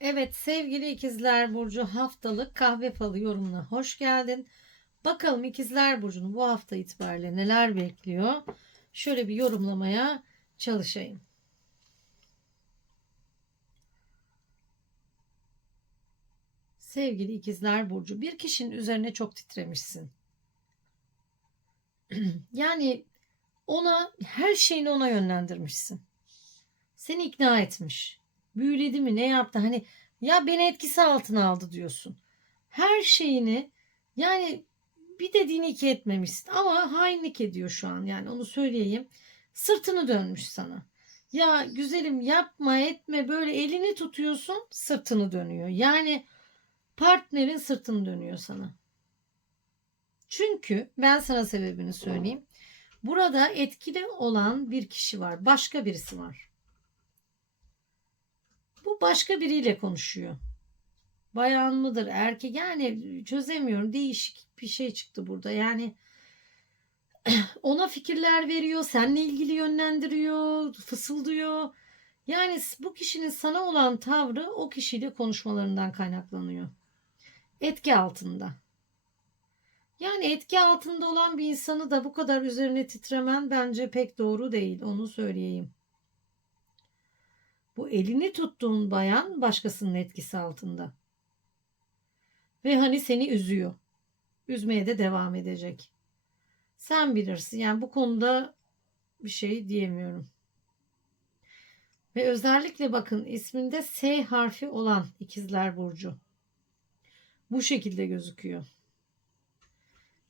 Evet sevgili ikizler Burcu haftalık kahve falı yorumuna hoş geldin. Bakalım ikizler Burcu'nu bu hafta itibariyle neler bekliyor? Şöyle bir yorumlamaya çalışayım. Sevgili ikizler Burcu bir kişinin üzerine çok titremişsin. yani ona her şeyini ona yönlendirmişsin. Seni ikna etmiş. Büyüledi mi ne yaptı hani ya beni etkisi altına aldı diyorsun. Her şeyini yani bir dediğini iki etmemişsin ama hainlik ediyor şu an yani onu söyleyeyim. Sırtını dönmüş sana. Ya güzelim yapma etme böyle elini tutuyorsun sırtını dönüyor. Yani partnerin sırtını dönüyor sana. Çünkü ben sana sebebini söyleyeyim. Burada etkili olan bir kişi var. Başka birisi var. Bu başka biriyle konuşuyor. Bayan mıdır, erkek yani çözemiyorum. Değişik bir şey çıktı burada. Yani ona fikirler veriyor, seninle ilgili yönlendiriyor, fısıldıyor. Yani bu kişinin sana olan tavrı o kişiyle konuşmalarından kaynaklanıyor. Etki altında. Yani etki altında olan bir insanı da bu kadar üzerine titremen bence pek doğru değil. Onu söyleyeyim. Bu elini tuttuğun bayan başkasının etkisi altında. Ve hani seni üzüyor. Üzmeye de devam edecek. Sen bilirsin. Yani bu konuda bir şey diyemiyorum. Ve özellikle bakın isminde S harfi olan ikizler burcu. Bu şekilde gözüküyor.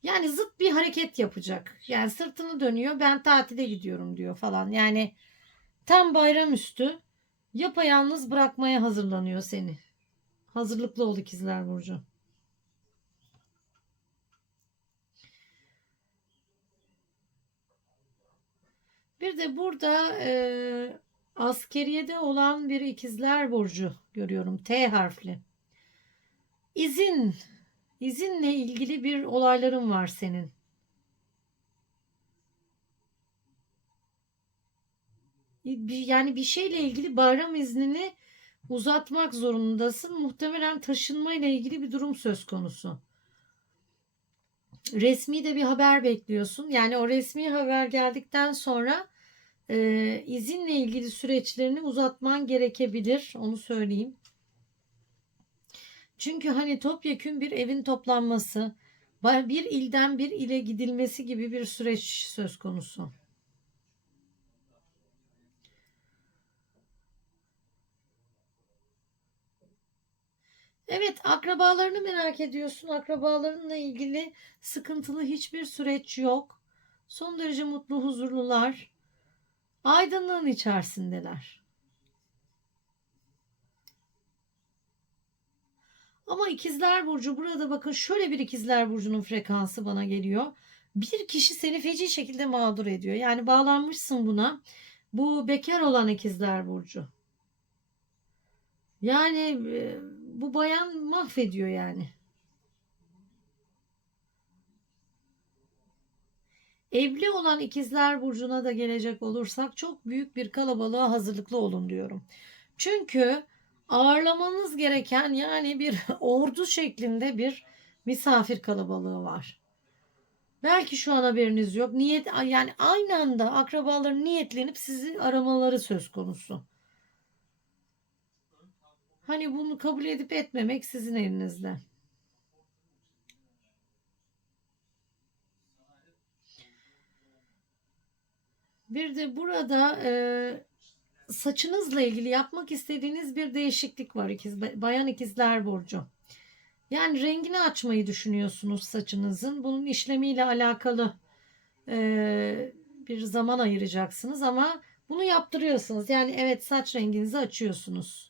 Yani zıt bir hareket yapacak. Yani sırtını dönüyor ben tatile gidiyorum diyor falan. Yani tam bayramüstü yapayalnız bırakmaya hazırlanıyor seni. Hazırlıklı ol ikizler Burcu. Bir de burada e, askeriyede olan bir ikizler burcu görüyorum. T harfli. İzin, izinle ilgili bir olayların var senin. Yani bir şeyle ilgili bayram iznini uzatmak zorundasın. Muhtemelen taşınma ile ilgili bir durum söz konusu. Resmi de bir haber bekliyorsun. Yani o resmi haber geldikten sonra e, izinle ilgili süreçlerini uzatman gerekebilir. Onu söyleyeyim. Çünkü hani topyekün bir evin toplanması, bir ilden bir ile gidilmesi gibi bir süreç söz konusu. Evet, akrabalarını merak ediyorsun. Akrabalarınla ilgili sıkıntılı hiçbir süreç yok. Son derece mutlu, huzurlular. Aydınlığın içerisindeler. Ama ikizler burcu burada bakın şöyle bir ikizler burcunun frekansı bana geliyor. Bir kişi seni feci şekilde mağdur ediyor. Yani bağlanmışsın buna. Bu bekar olan ikizler burcu. Yani bu bayan mahvediyor yani. Evli olan ikizler burcuna da gelecek olursak çok büyük bir kalabalığa hazırlıklı olun diyorum. Çünkü ağırlamanız gereken yani bir ordu şeklinde bir misafir kalabalığı var. Belki şu an haberiniz yok. Niyet yani aynı anda akrabaların niyetlenip sizi aramaları söz konusu. Hani bunu kabul edip etmemek sizin elinizde. Bir de burada e, saçınızla ilgili yapmak istediğiniz bir değişiklik var ikiz, bayan ikizler burcu. Yani rengini açmayı düşünüyorsunuz saçınızın. Bunun işlemiyle alakalı e, bir zaman ayıracaksınız ama bunu yaptırıyorsunuz. Yani evet saç renginizi açıyorsunuz.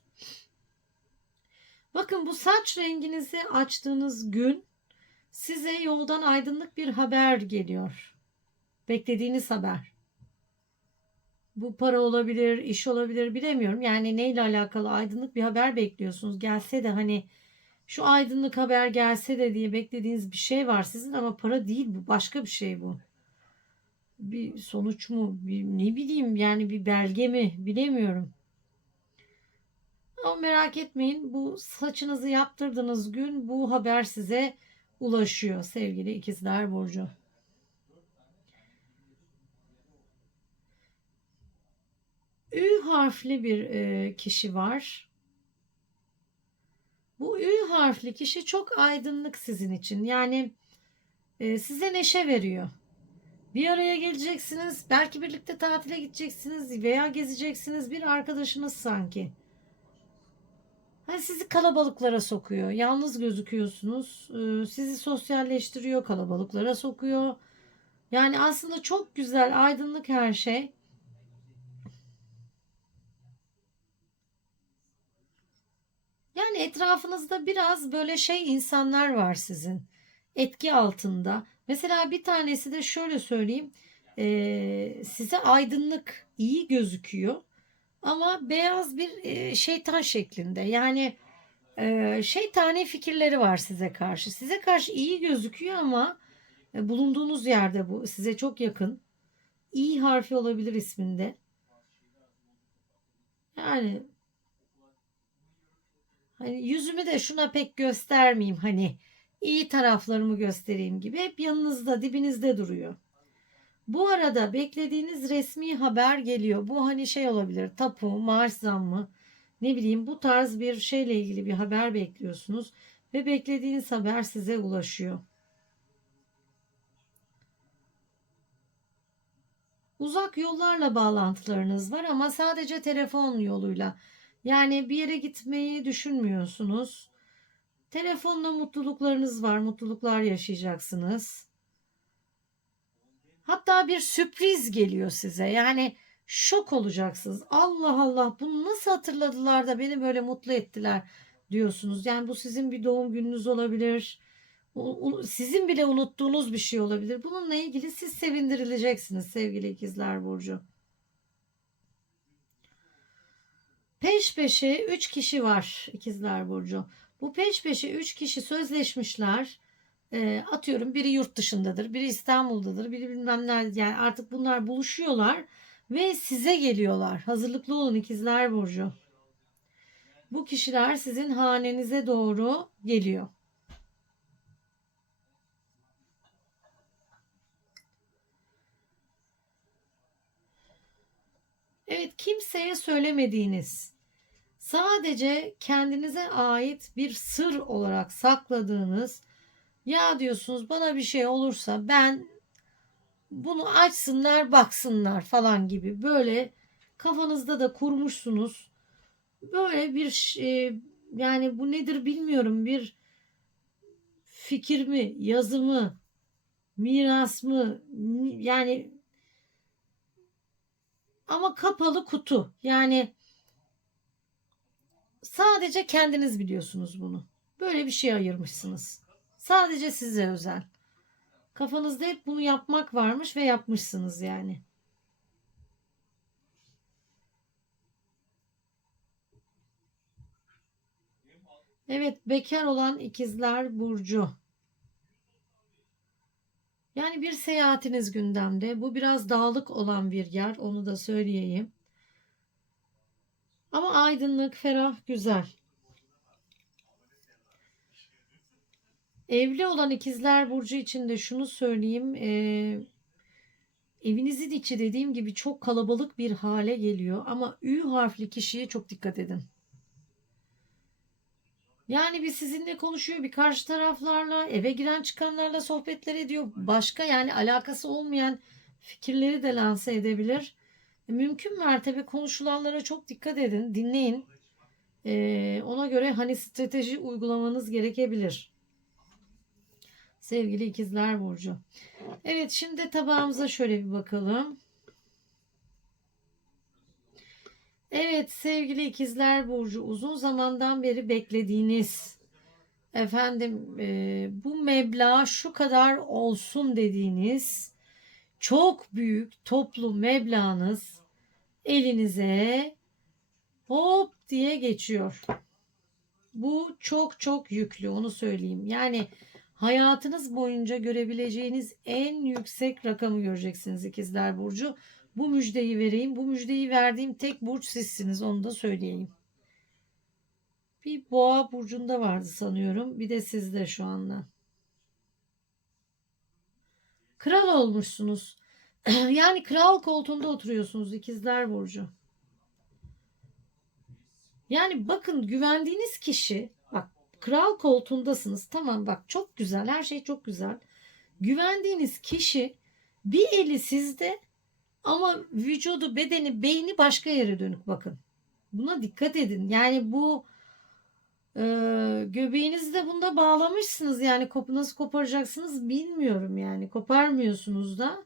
Bakın bu saç renginizi açtığınız gün size yoldan aydınlık bir haber geliyor. Beklediğiniz haber. Bu para olabilir, iş olabilir bilemiyorum. Yani neyle alakalı aydınlık bir haber bekliyorsunuz. Gelse de hani şu aydınlık haber gelse de diye beklediğiniz bir şey var sizin ama para değil bu. Başka bir şey bu. Bir sonuç mu? Bir, ne bileyim yani bir belge mi? Bilemiyorum. Ama merak etmeyin bu saçınızı yaptırdığınız gün bu haber size ulaşıyor sevgili ikizler burcu. Ü harfli bir e, kişi var. Bu Ü harfli kişi çok aydınlık sizin için. Yani e, size neşe veriyor. Bir araya geleceksiniz. Belki birlikte tatile gideceksiniz veya gezeceksiniz. Bir arkadaşınız sanki. Hani sizi kalabalıklara sokuyor. Yalnız gözüküyorsunuz. Ee, sizi sosyalleştiriyor, kalabalıklara sokuyor. Yani aslında çok güzel, aydınlık her şey. Yani etrafınızda biraz böyle şey insanlar var sizin. Etki altında. Mesela bir tanesi de şöyle söyleyeyim. Ee, size aydınlık, iyi gözüküyor. Ama beyaz bir e, şeytan şeklinde. Yani e, şeytani fikirleri var size karşı. Size karşı iyi gözüküyor ama e, bulunduğunuz yerde bu size çok yakın. İ harfi olabilir isminde. Yani hani yüzümü de şuna pek göstermeyeyim hani iyi taraflarımı göstereyim gibi hep yanınızda dibinizde duruyor. Bu arada beklediğiniz resmi haber geliyor. Bu hani şey olabilir tapu, maaş zammı ne bileyim bu tarz bir şeyle ilgili bir haber bekliyorsunuz ve beklediğiniz haber size ulaşıyor. Uzak yollarla bağlantılarınız var ama sadece telefon yoluyla. Yani bir yere gitmeyi düşünmüyorsunuz. Telefonla mutluluklarınız var, mutluluklar yaşayacaksınız. Hatta bir sürpriz geliyor size. Yani şok olacaksınız. Allah Allah bunu nasıl hatırladılar da beni böyle mutlu ettiler diyorsunuz. Yani bu sizin bir doğum gününüz olabilir. Sizin bile unuttuğunuz bir şey olabilir. Bununla ilgili siz sevindirileceksiniz sevgili ikizler burcu. Peş peşe 3 kişi var ikizler burcu. Bu peş peşe 3 kişi sözleşmişler e, atıyorum biri yurt dışındadır, biri İstanbul'dadır, biri bilmem nerede. Yani artık bunlar buluşuyorlar ve size geliyorlar. Hazırlıklı olun ikizler burcu. Bu kişiler sizin hanenize doğru geliyor. Evet kimseye söylemediğiniz sadece kendinize ait bir sır olarak sakladığınız ya diyorsunuz bana bir şey olursa ben bunu açsınlar baksınlar falan gibi böyle kafanızda da kurmuşsunuz. Böyle bir şey, yani bu nedir bilmiyorum bir fikir mi, yazı mı, miras mı yani ama kapalı kutu. Yani sadece kendiniz biliyorsunuz bunu. Böyle bir şey ayırmışsınız. Sadece size özel. Kafanızda hep bunu yapmak varmış ve yapmışsınız yani. Evet, bekar olan ikizler burcu. Yani bir seyahatiniz gündemde. Bu biraz dağlık olan bir yer, onu da söyleyeyim. Ama aydınlık, ferah, güzel. Evli olan ikizler burcu için de şunu söyleyeyim. E, evinizin içi dediğim gibi çok kalabalık bir hale geliyor. Ama Ü harfli kişiye çok dikkat edin. Yani bir sizinle konuşuyor, bir karşı taraflarla, eve giren çıkanlarla sohbetler ediyor. Başka yani alakası olmayan fikirleri de lanse edebilir. E, mümkün mertebe konuşulanlara çok dikkat edin, dinleyin. Ee, ona göre hani strateji uygulamanız gerekebilir. Sevgili ikizler burcu. Evet şimdi tabağımıza şöyle bir bakalım. Evet sevgili ikizler burcu uzun zamandan beri beklediğiniz efendim e, bu meblağ şu kadar olsun dediğiniz çok büyük toplu meblağınız elinize hop diye geçiyor. Bu çok çok yüklü onu söyleyeyim. Yani hayatınız boyunca görebileceğiniz en yüksek rakamı göreceksiniz ikizler burcu. Bu müjdeyi vereyim. Bu müjdeyi verdiğim tek burç sizsiniz onu da söyleyeyim. Bir boğa burcunda vardı sanıyorum. Bir de sizde şu anda. Kral olmuşsunuz. yani kral koltuğunda oturuyorsunuz ikizler burcu. Yani bakın güvendiğiniz kişi kral koltuğundasınız. Tamam bak çok güzel her şey çok güzel. Güvendiğiniz kişi bir eli sizde ama vücudu, bedeni, beyni başka yere dönük bakın. Buna dikkat edin. Yani bu e, göbeğinizi de bunda bağlamışsınız. Yani kop nasıl koparacaksınız bilmiyorum yani. Koparmıyorsunuz da.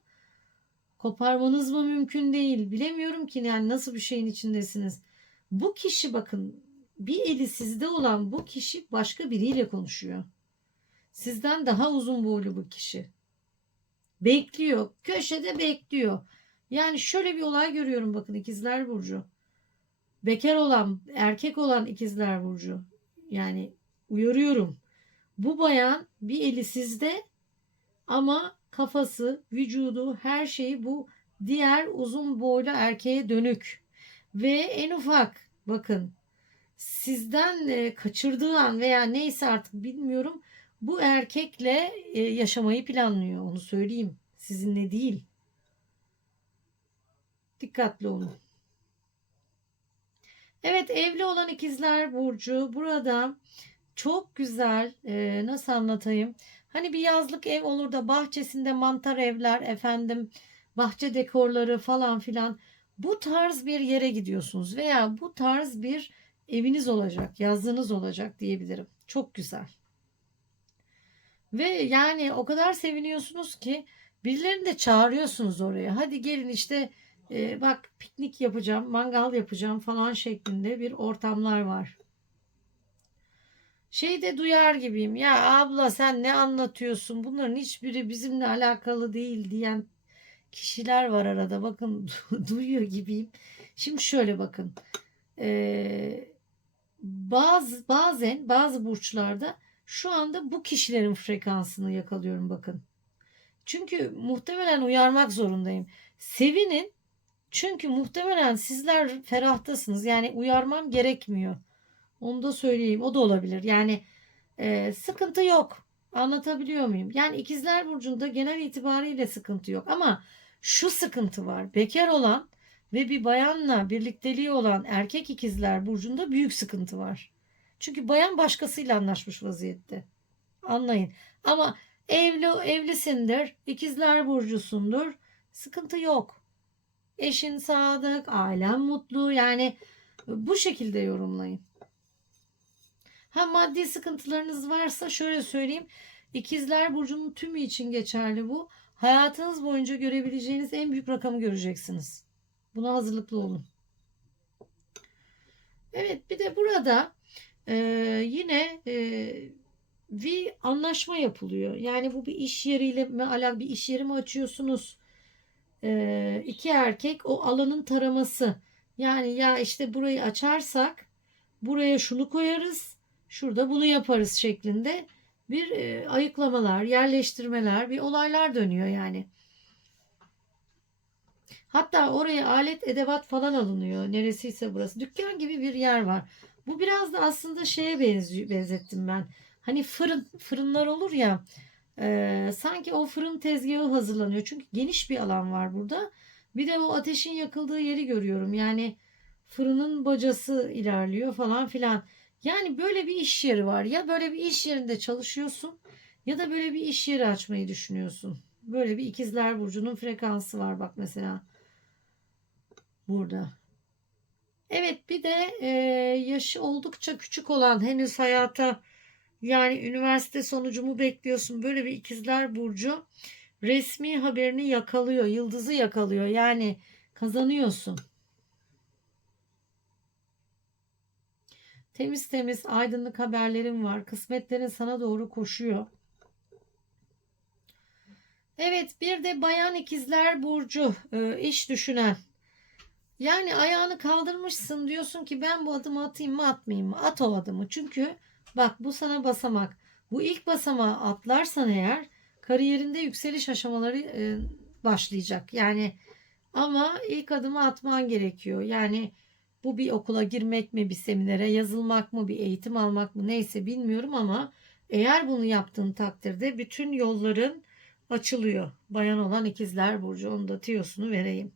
Koparmanız mı mümkün değil. Bilemiyorum ki yani nasıl bir şeyin içindesiniz. Bu kişi bakın bir eli sizde olan bu kişi başka biriyle konuşuyor. Sizden daha uzun boylu bu kişi. Bekliyor. Köşede bekliyor. Yani şöyle bir olay görüyorum bakın ikizler burcu. Bekar olan, erkek olan ikizler burcu. Yani uyarıyorum. Bu bayan bir eli sizde ama kafası, vücudu, her şeyi bu diğer uzun boylu erkeğe dönük. Ve en ufak bakın sizden e, kaçırdığı an veya neyse artık bilmiyorum bu erkekle e, yaşamayı planlıyor onu söyleyeyim. Sizinle değil. Dikkatli olun. Evet evli olan ikizler burcu burada çok güzel e, nasıl anlatayım? Hani bir yazlık ev olur da bahçesinde mantar evler efendim bahçe dekorları falan filan bu tarz bir yere gidiyorsunuz veya bu tarz bir eviniz olacak yazlığınız olacak diyebilirim. Çok güzel. Ve yani o kadar seviniyorsunuz ki birilerini de çağırıyorsunuz oraya. Hadi gelin işte e, bak piknik yapacağım, mangal yapacağım falan şeklinde bir ortamlar var. Şey de duyar gibiyim. Ya abla sen ne anlatıyorsun? Bunların hiçbiri bizimle alakalı değil diyen kişiler var arada. Bakın duyuyor gibiyim. Şimdi şöyle bakın. Ee, bazı bazen bazı burçlarda şu anda bu kişilerin frekansını yakalıyorum bakın. Çünkü muhtemelen uyarmak zorundayım. Sevinin çünkü muhtemelen sizler ferahtasınız. Yani uyarmam gerekmiyor. Onu da söyleyeyim. O da olabilir. Yani e, sıkıntı yok. Anlatabiliyor muyum? Yani ikizler burcunda genel itibariyle sıkıntı yok. Ama şu sıkıntı var. Bekar olan ve bir bayanla birlikteliği olan erkek ikizler burcunda büyük sıkıntı var. Çünkü bayan başkasıyla anlaşmış vaziyette. Anlayın. Ama evli evlisindir, ikizler burcusundur. Sıkıntı yok. Eşin sadık, ailen mutlu. Yani bu şekilde yorumlayın. Ha maddi sıkıntılarınız varsa şöyle söyleyeyim. İkizler burcunun tümü için geçerli bu. Hayatınız boyunca görebileceğiniz en büyük rakamı göreceksiniz. Buna hazırlıklı olun. Evet bir de burada e, yine e, bir anlaşma yapılıyor. Yani bu bir iş yeriyle mi alakalı bir iş yeri mi açıyorsunuz? E, iki erkek o alanın taraması. Yani ya işte burayı açarsak buraya şunu koyarız, şurada bunu yaparız şeklinde bir e, ayıklamalar, yerleştirmeler, bir olaylar dönüyor yani. Hatta oraya alet edevat falan alınıyor. Neresiyse burası. Dükkan gibi bir yer var. Bu biraz da aslında şeye benziyor, benzettim ben. Hani fırın, fırınlar olur ya. E, sanki o fırın tezgahı hazırlanıyor. Çünkü geniş bir alan var burada. Bir de o ateşin yakıldığı yeri görüyorum. Yani fırının bacası ilerliyor falan filan. Yani böyle bir iş yeri var. Ya böyle bir iş yerinde çalışıyorsun ya da böyle bir iş yeri açmayı düşünüyorsun. Böyle bir ikizler burcunun frekansı var bak mesela. Burada. Evet bir de e, yaşı oldukça küçük olan henüz hayata yani üniversite sonucumu bekliyorsun. Böyle bir ikizler burcu resmi haberini yakalıyor. Yıldızı yakalıyor. Yani kazanıyorsun. Temiz temiz aydınlık haberlerim var. Kısmetlerin sana doğru koşuyor. Evet bir de bayan ikizler burcu e, iş düşünen. Yani ayağını kaldırmışsın diyorsun ki ben bu adımı atayım mı atmayayım mı? At o adımı. Çünkü bak bu sana basamak. Bu ilk basamağı atlarsan eğer kariyerinde yükseliş aşamaları e, başlayacak. Yani ama ilk adımı atman gerekiyor. Yani Bu bir okula girmek mi, bir seminere yazılmak mı, bir eğitim almak mı neyse bilmiyorum ama eğer bunu yaptığın takdirde bütün yolların açılıyor. Bayan olan ikizler burcu onu da tiyosunu vereyim.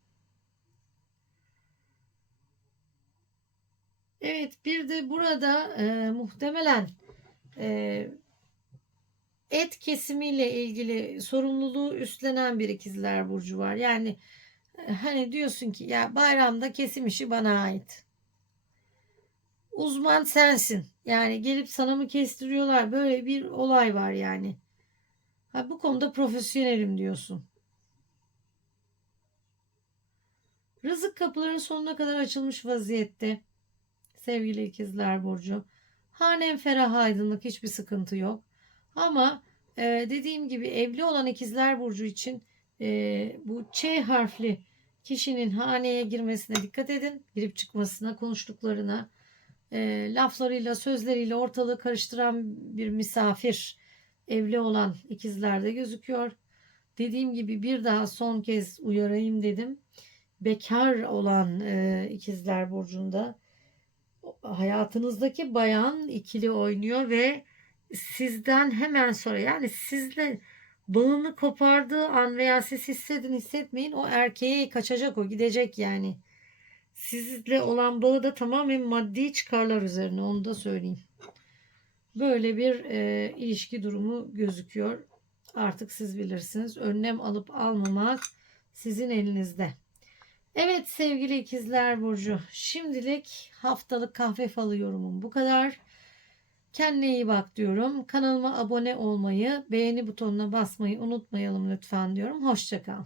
Evet bir de burada e, muhtemelen e, et kesimiyle ilgili sorumluluğu üstlenen bir ikizler burcu var. Yani e, hani diyorsun ki ya bayramda kesim işi bana ait. Uzman sensin. Yani gelip sana mı kestiriyorlar? Böyle bir olay var yani. Ha, bu konuda profesyonelim diyorsun. Rızık kapıların sonuna kadar açılmış vaziyette. Sevgili ikizler burcu. Hanem ferah aydınlık hiçbir sıkıntı yok. Ama e, dediğim gibi evli olan ikizler burcu için e, bu Ç harfli kişinin haneye girmesine dikkat edin. Girip çıkmasına, konuştuklarına, e, laflarıyla, sözleriyle ortalığı karıştıran bir misafir evli olan ikizlerde gözüküyor. Dediğim gibi bir daha son kez uyarayım dedim. Bekar olan e, ikizler burcunda hayatınızdaki bayan ikili oynuyor ve sizden hemen sonra yani sizle bağını kopardığı an veya siz hissedin hissetmeyin o erkeğe kaçacak o gidecek yani. Sizle olan bağı da tamamen maddi çıkarlar üzerine onu da söyleyeyim. Böyle bir e, ilişki durumu gözüküyor. Artık siz bilirsiniz. Önlem alıp almamak sizin elinizde. Evet sevgili ikizler Burcu. Şimdilik haftalık kahve falı yorumum bu kadar. Kendine iyi bak diyorum. Kanalıma abone olmayı, beğeni butonuna basmayı unutmayalım lütfen diyorum. Hoşçakal.